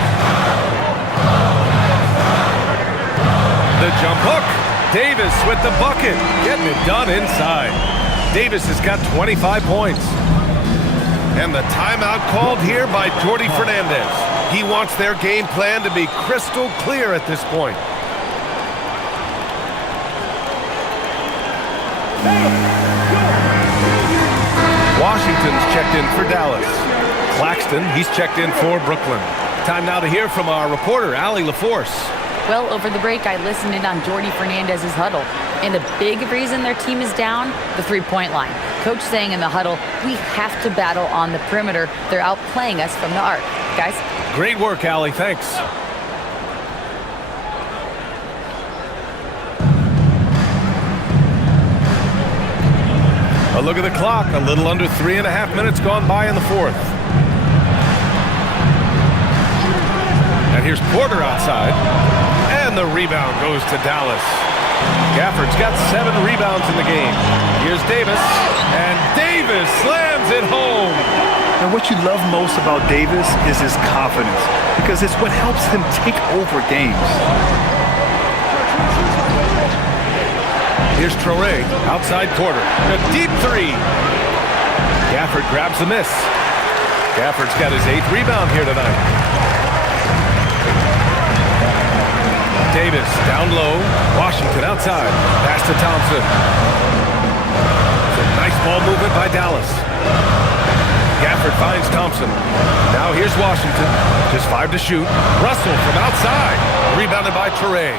The jump hook. Davis with the bucket. Getting it done inside. Davis has got 25 points. And the timeout called here by Jordi Fernandez. He wants their game plan to be crystal clear at this point. Washington's checked in for Dallas. Claxton, he's checked in for Brooklyn. Time now to hear from our reporter, Allie LaForce. Well, over the break, I listened in on Jordi Fernandez's huddle. And a big reason their team is down, the three-point line. Coach saying in the huddle, we have to battle on the perimeter. They're outplaying us from the arc. Guys? Great work, Allie. Thanks. A look at the clock. A little under 3.5 minutes gone by in the fourth. And here's Porter outside. And the rebound goes to Dallas. Gafford's got 7 rebounds in the game. Here's Davis. And Davis slams it home. And what you love most about Davis is his confidence, because it's what helps him take over games. Here's Traore, outside Porter. A deep three. Gafford grabs the miss. Gafford's got his 8th rebound here tonight. Davis down low. Washington outside. Pass to Thompson. Nice ball movement by Dallas. Gafford finds Thompson. Now here's Washington. Just 5 to shoot. Russell from outside. Rebounded by Traore.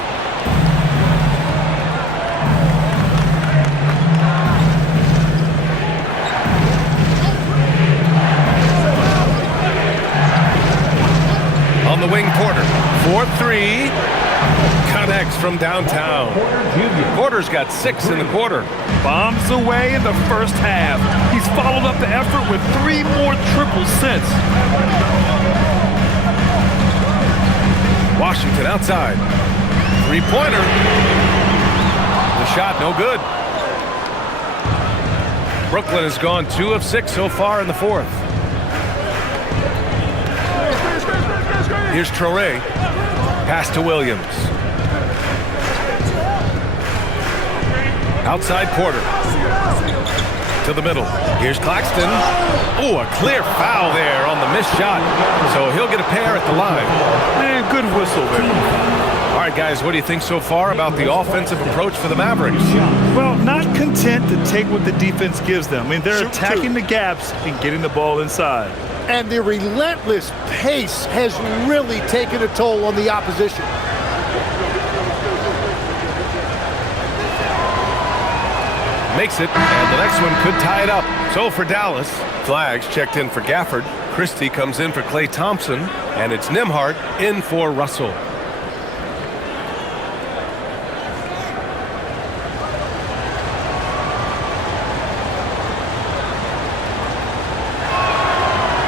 On the wing, Porter. 4-3. Connects from downtown. Porter's got 6 in the quarter. Bombs away in the first half. He's followed up the effort with 3 more triples since. Washington outside. 3-pointer. The shot no good. Brooklyn has gone 2 of 6 so far in the fourth. Here's Traore. Pass to Williams. Outside Porter. To the middle. Here's Claxton. Oh, a clear foul there on the missed shot. So he'll get a pair at the line. And good whistle there. All right, guys, what do you think so far about the offensive approach for the Mavericks? Well, not content to take what the defense gives them. I mean, they're attacking the gaps and getting the ball inside. And the relentless pace has really taken a toll on the opposition. Makes it, and the next one could tie it up. So for Dallas, Flags checked in for Gafford. Christie comes in for Klay Thompson, and it's Nembhard in for Russell.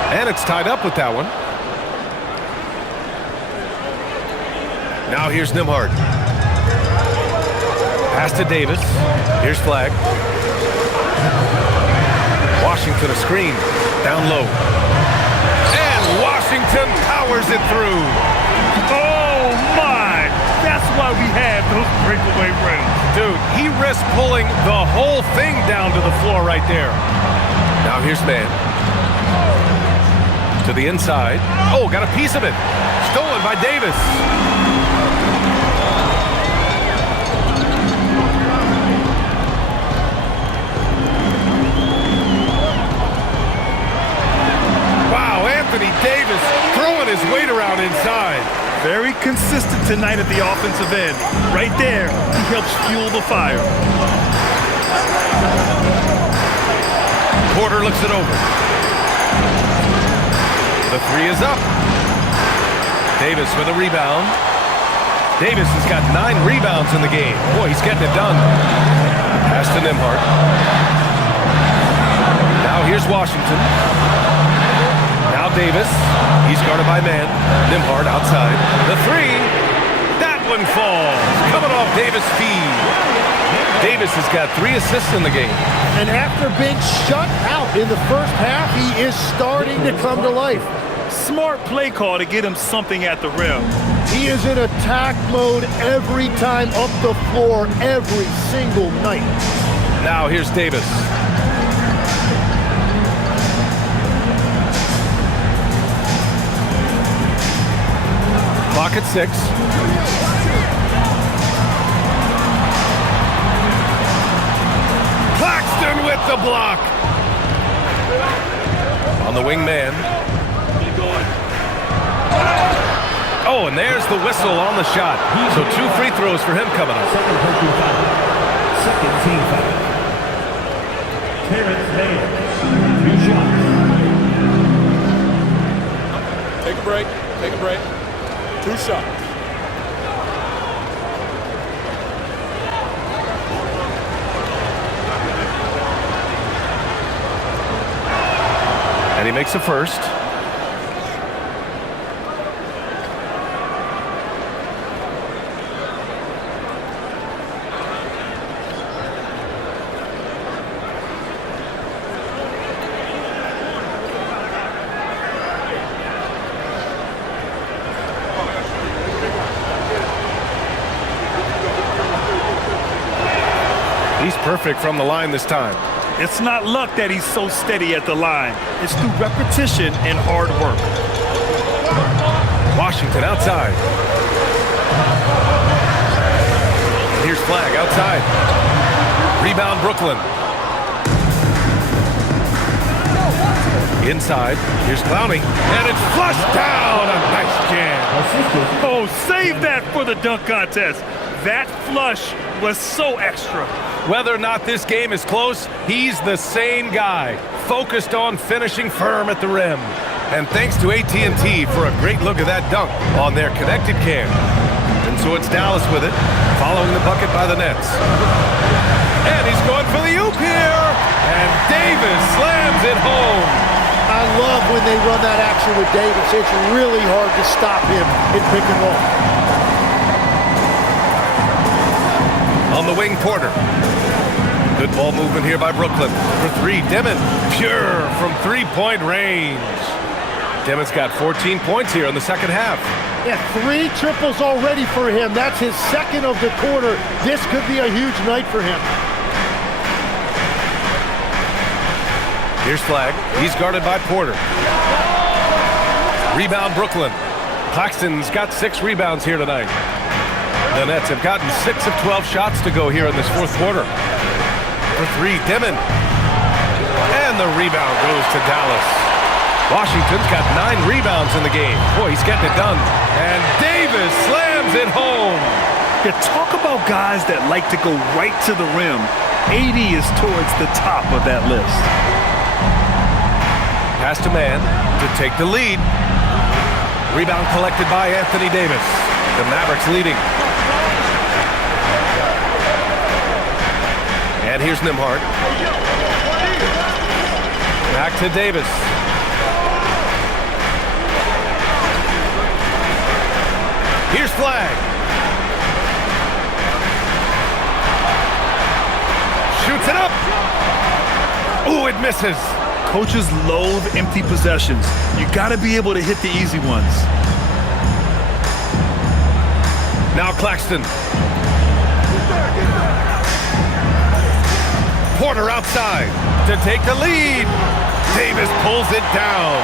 And it's tied up with that one. Now here's Nembhard. Pass to Davis. Here's Flag. Washington a screen. Down low. And Washington powers it through. Oh, my! That's why we had those breakaway runs. Dude, he risked pulling the whole thing down to the floor right there. Now here's Man. To the inside. Oh, got a piece of it. Stolen by Davis. Wow, Anthony Davis throwing his weight around inside. Very consistent tonight at the offensive end. Right there, he helps fuel the fire. Porter looks it over. The three is up. Davis with a rebound. Davis has got 9 rebounds in the game. Boy, he's getting it done. Pass to Nembhard. Now here's Washington. Now Davis. He's guarded by Man. Nembhard outside. The three. That one falls. Coming off Davis' feed. Davis has got 3 assists in the game. And after being shut out in the first half, he is starting to come to life. Smart play call to get him something at the rim. He is in attack mode every time up the floor, every single night. Now here's Davis. at 6. Claxton with the block. On the wing man. Oh, and there's the whistle on the shot. So 2 free throws for him coming up. Second team foul. Terrence Mann, 2 shots. Take a break. Take a break. 2 shots. And he makes the first. He's perfect from the line this time. It's not luck that he's so steady at the line. It's through repetition and hard work. Washington outside. Here's Flag outside. Rebound Brooklyn. Inside. Here's Clowney. And it's flushed down. A nice jam. Oh, save that for the dunk contest. That flush was so extra. Whether or not this game is close, he's the same guy, focused on finishing firm at the rim. And thanks to AT&T for a great look at that dunk on their connected cam. And so it's Dallas with it, following the bucket by the Nets. And he's going for the oop here, and Davis slams it home. I love when they run that action with Davis. It's really hard to stop him in pick and roll. On the wing, Porter. Good ball movement here by Brooklyn. For 3, Dimon. Pure from 3-point range. Dimon's got 14 points here in the second half. Yeah, 3 triples already for him. That's his second of the quarter. This could be a huge night for him. Here's Flag. He's guarded by Porter. Rebound Brooklyn. Claxton's got 6 rebounds here tonight. The Nets have gotten 6 of 12 shots to go here in this fourth quarter. For 3, Dimon. And the rebound goes to Dallas. Washington's got 9 rebounds in the game. Boy, he's getting it done. And Davis slams it home. You talk about guys that like to go right to the rim. AD is towards the top of that list. Pass to Mann to take the lead. Rebound collected by Anthony Davis. The Mavericks leading. And here's Nembhard. Back to Davis. Here's Flag. Shoots it up. Ooh, it misses. Coaches loathe empty possessions. You got to be able to hit the easy ones. Now Claxton. Porter outside to take the lead. Davis pulls it down.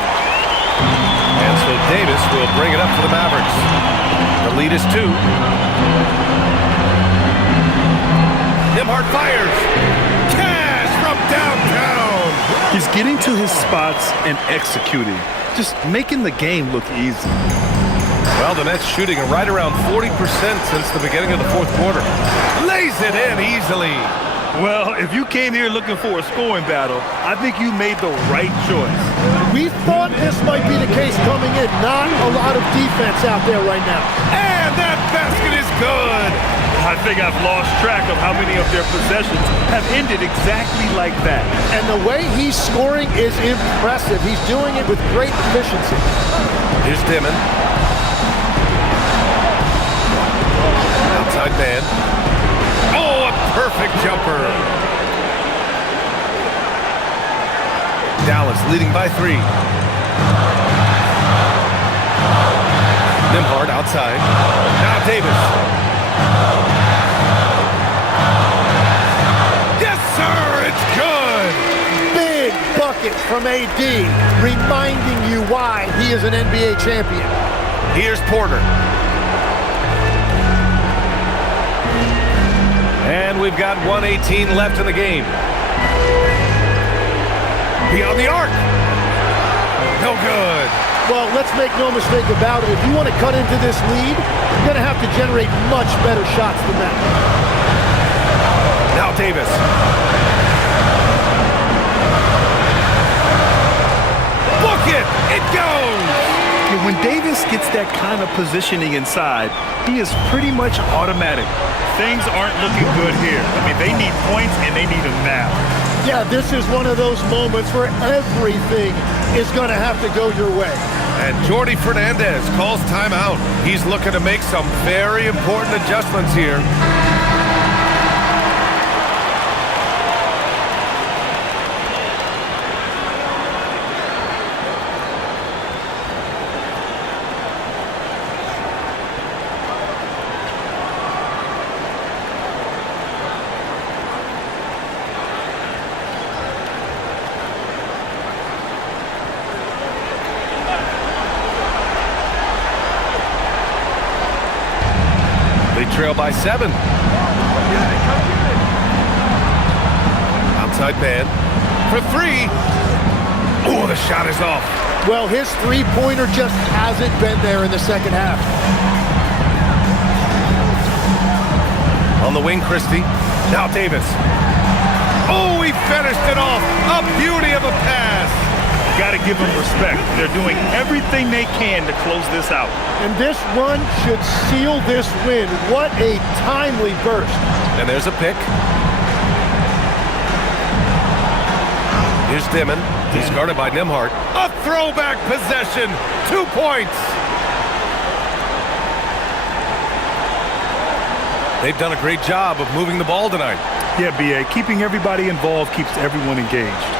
And so Davis will bring it up for the Mavericks. The lead is 2. Nembhard fires. Cash from downtown. He's getting to his spots and executing. Just making the game look easy. Well, the Nets shooting right around 40% since the beginning of the fourth quarter. Lays it in easily. Well, if you came here looking for a scoring battle, I think you made the right choice. We thought this might be the case coming in. Not a lot of defense out there right now. And that basket is good. I think I've lost track of how many of their possessions have ended exactly like that. And the way he's scoring is impressive. He's doing it with great efficiency. Here's Dimon. Outside man. Oh, a perfect jumper. Dallas leading by 3. Nembhard outside. Now Davis. Yes, sir, it's good. Big bucket from AD, reminding you why he is an NBA champion. Here's Porter. And we've got 1:18 left in the game. Beyond the arc. No good. Well, let's make no mistake about it. If you want to cut into this lead, you're going to have to generate much better shots than that. Now Davis. Book it! It goes! When Davis gets that kind of positioning inside, he is pretty much automatic. Things aren't looking good here. I mean, they need points, and they need them now. Yeah, this is one of those moments where everything is going to have to go your way. And Jordi Fernandez calls timeout. He's looking to make some very important adjustments here. Trail by 7. Outside man for 3. Oh, the shot is off. Well, his three-pointer just hasn't been there in the second half. On the wing, Christie. Now Davis. Oh, he finished it off. A beauty of a pass. Got to give them respect. They're doing everything they can to close this out. And this run should seal this win. What a timely burst. And there's a pick. Here's Dimon. He's guarded by Nembhard. A throwback possession. 2 points. They've done a great job of moving the ball tonight. Yeah, B.A. Keeping everybody involved keeps everyone engaged.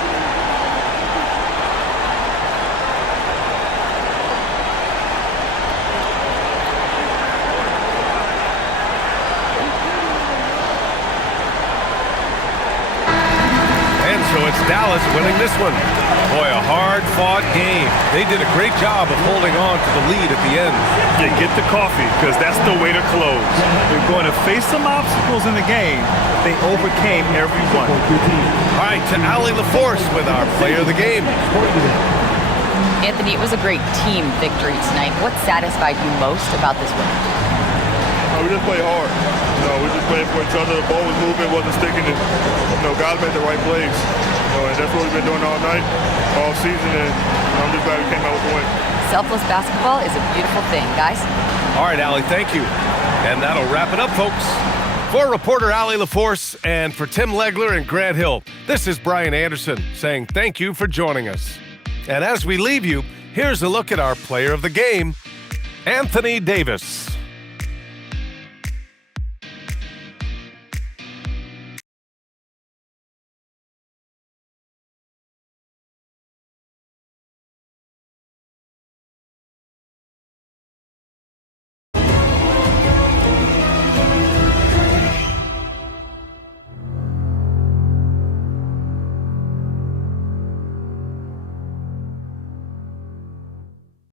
Dallas winning this one. Boy, a hard-fought game. They did a great job of holding on to the lead at the end. Yeah, get the coffee, because that's the way to close. They're going to face some obstacles in the game. They overcame every one. All right, to Allie LaForce with our player of the game. Anthony, it was a great team victory tonight. What satisfied you most about this win? We just played hard. We just played for each other. The ball was moving, wasn't sticking. Guys made the right plays. And that's what we've been doing all night, all season, and I'm just glad we came out with the win. Selfless basketball is a beautiful thing, guys. All right, Allie, thank you. And that'll wrap it up, folks. For reporter Allie LaForce and for Tim Legler and Grant Hill, this is Brian Anderson saying thank you for joining us. And as we leave you, here's a look at our player of the game, Anthony Davis.